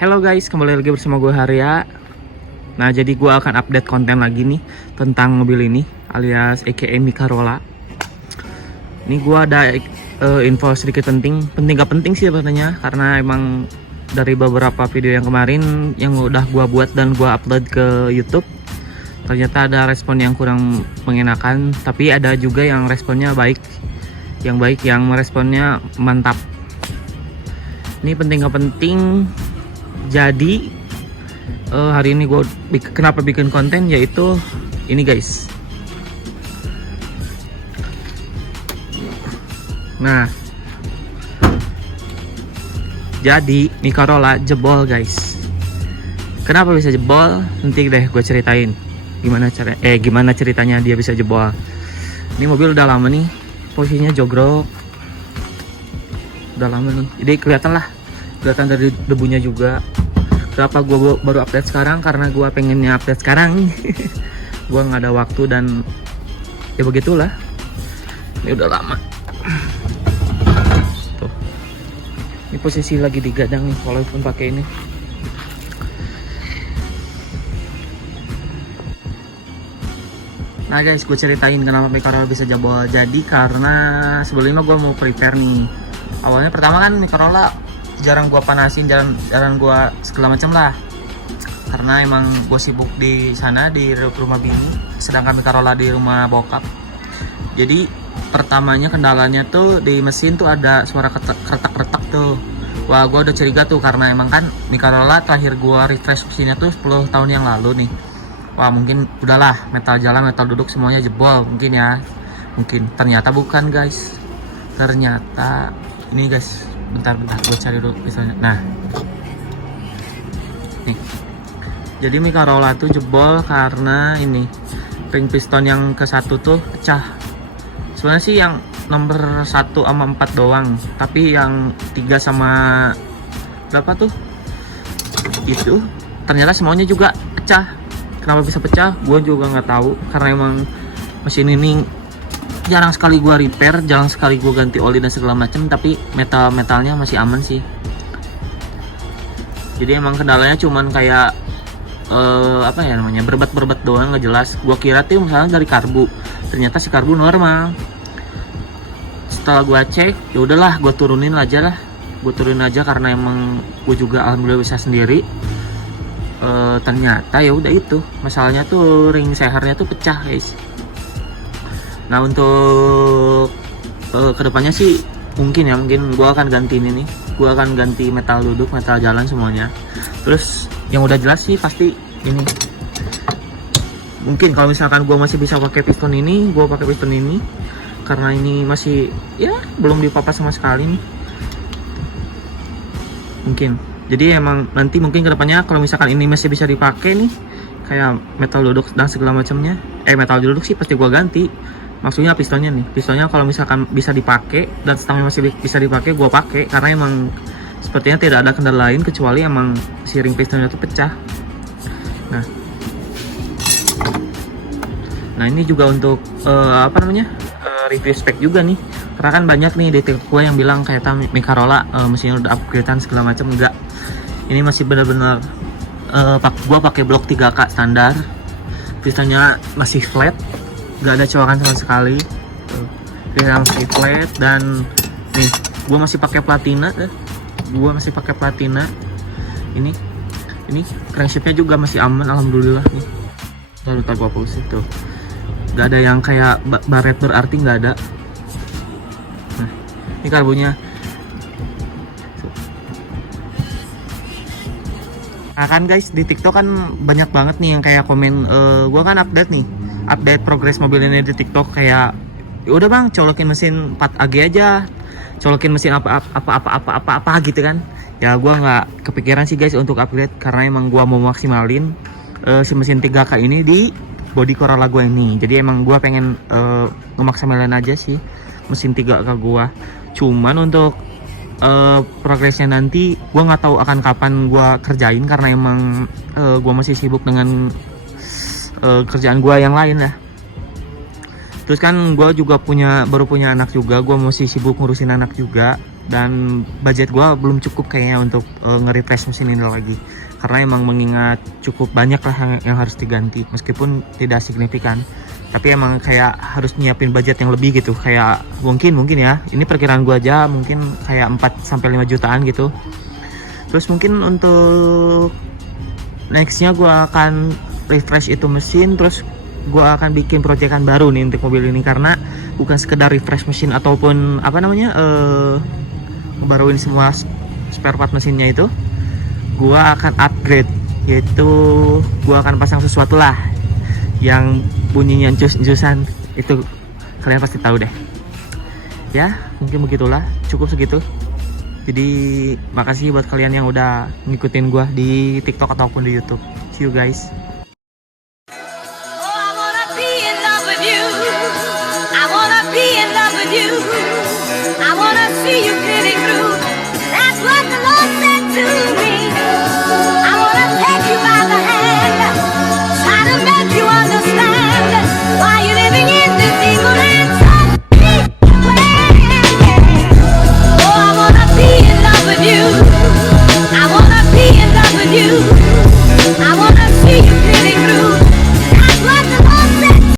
Halo guys, kembali lagi bersama gue Harya. Nah, jadi gue akan update konten lagi nih tentang mobil ini alias AKA Mikarola. Ini gue ada info sedikit penting gak penting sih sebenarnya, karena emang dari beberapa video yang kemarin yang udah gue buat dan gue upload ke YouTube, ternyata ada respon yang kurang mengenakan, tapi ada juga yang responnya baik, yang meresponnya mantap. Ini penting gak penting. Jadi hari ini gue kenapa bikin konten, yaitu ini guys. Nah, jadi Mikarola jebol guys. Kenapa bisa jebol? Nanti deh gue ceritain gimana ceritanya dia bisa jebol. Ini mobil udah lama nih, posisinya jogrok, udah lama nih. Jadi kelihatan dari debunya juga. Kenapa gue baru update sekarang? Karena gue pengennya update sekarang. Gue nggak ada waktu dan ya begitulah. Ini udah lama. Tuh. Ini posisi lagi digadang nih, walaupun pakai ini. Nah guys, gue ceritain kenapa Mikarola bisa jebol. Jadi karena sebelumnya gue mau prepare nih. Awalnya pertama kan Mikarola jarang gua panasin, jarang gua segala macam lah, karena emang gue sibuk di sana di rumah bini, sedangkan Mikarola di rumah bokap. Jadi pertamanya kendalanya tuh di mesin tuh ada suara kretak-kretak tuh. Wah, gue udah curiga tuh, karena emang kan Mikarola terakhir gua refresh mesinnya tuh 10 tahun yang lalu nih. Wah, mungkin udahlah, metal jalan metal duduk semuanya jebol mungkin ya, ternyata bukan guys. Ternyata ini guys, bentar gue cari dulu misalnya. Nah nih, jadi Mikarola tuh jebol karena ini ring piston yang ke satu tuh pecah. Sebenarnya sih yang nomor 1 sama 4 doang, tapi yang 3 sama berapa tuh itu ternyata semuanya juga pecah. Kenapa bisa pecah gue juga nggak tahu, karena emang mesin ini jarang sekali gua repair, jarang sekali gua ganti oli dan segala macam, tapi metalnya masih aman sih. Jadi emang kendalanya cuman kayak apa ya namanya, berbat doang, nggak jelas. Gua kira tuh misalnya dari karbu, ternyata si karbu normal. Setelah gua cek, ya udahlah gua turunin aja karena emang gua juga alhamdulillah bisa sendiri. Ternyata ya udah, itu masalahnya tuh ring sehernya tuh pecah guys. Nah, untuk kedepannya sih mungkin gue akan ganti ini nih, gue akan ganti metal duduk, metal jalan semuanya. Terus yang udah jelas sih pasti ini, mungkin kalau misalkan gue masih bisa pakai piston ini, gue pakai piston ini, karena ini masih ya belum dipapas sama sekali nih. Mungkin jadi emang nanti mungkin kedepannya kalau misalkan ini masih bisa dipakai nih, kayak metal duduk dan segala macamnya, metal duduk sih pasti gue ganti. Maksudnya pistonnya kalau misalkan bisa dipakai dan stangnya masih bisa dipakai, gua pakai, karena emang sepertinya tidak ada kendala lain kecuali emang si ring pistonnya itu pecah. Nah ini juga untuk review spek juga nih, karena kan banyak nih di TikTok gue yang bilang kayak Mikarola mesinnya udah upgradean segala macam. Enggak, ini masih benar-benar gua pakai blok 3K standar, pistonnya masih flat, gak ada coakan sama sekali. Dia masih flat, dan nih gue masih pakai platina. Ini crankshaftnya juga masih aman alhamdulillah nih. Lalu tak gue pause tuh, gak ada yang kayak baret berarti, gak ada. Nah ini karbunya. Nah kan guys, di TikTok kan banyak banget nih yang kayak komen, gue kan update progres mobil ini di TikTok, kayak udah bang, colokin mesin 4AG aja, colokin mesin apa gitu kan. Ya gua nggak kepikiran sih guys untuk upgrade, karena emang gua mau maksimalin si mesin 3K ini di body Corolla gua ini. Jadi emang gua pengen ngemaksimalin aja sih mesin 3K gua. Cuman untuk progresnya nanti gua nggak tahu akan kapan gua kerjain, karena emang gua masih sibuk dengan kerjaan gue yang lain lah. Terus kan gue juga baru punya anak juga, gue masih sibuk ngurusin anak juga. dan budget gue belum cukup kayaknya untuk nge-refresh mesin ini lagi, karena emang mengingat cukup banyak lah yang harus diganti, meskipun tidak signifikan, tapi emang kayak harus nyiapin budget yang lebih gitu. Kayak mungkin ya, ini perkiraan gue aja, mungkin kayak 4-5 jutaan gitu. Terus mungkin untuk nextnya gue akan refresh itu mesin, terus gue akan bikin proyekan baru nih untuk mobil ini, karena bukan sekedar refresh mesin ataupun apa namanya ngebaruin semua spare part mesinnya. Itu gue akan upgrade, yaitu gue akan pasang sesuatu lah yang bunyinya encus-encusan, itu kalian pasti tahu deh ya. Mungkin begitulah, cukup segitu. Jadi makasih buat kalian yang udah ngikutin gue di TikTok ataupun di YouTube. See you guys. I wanna see you getting through. That's what the Lord said to me.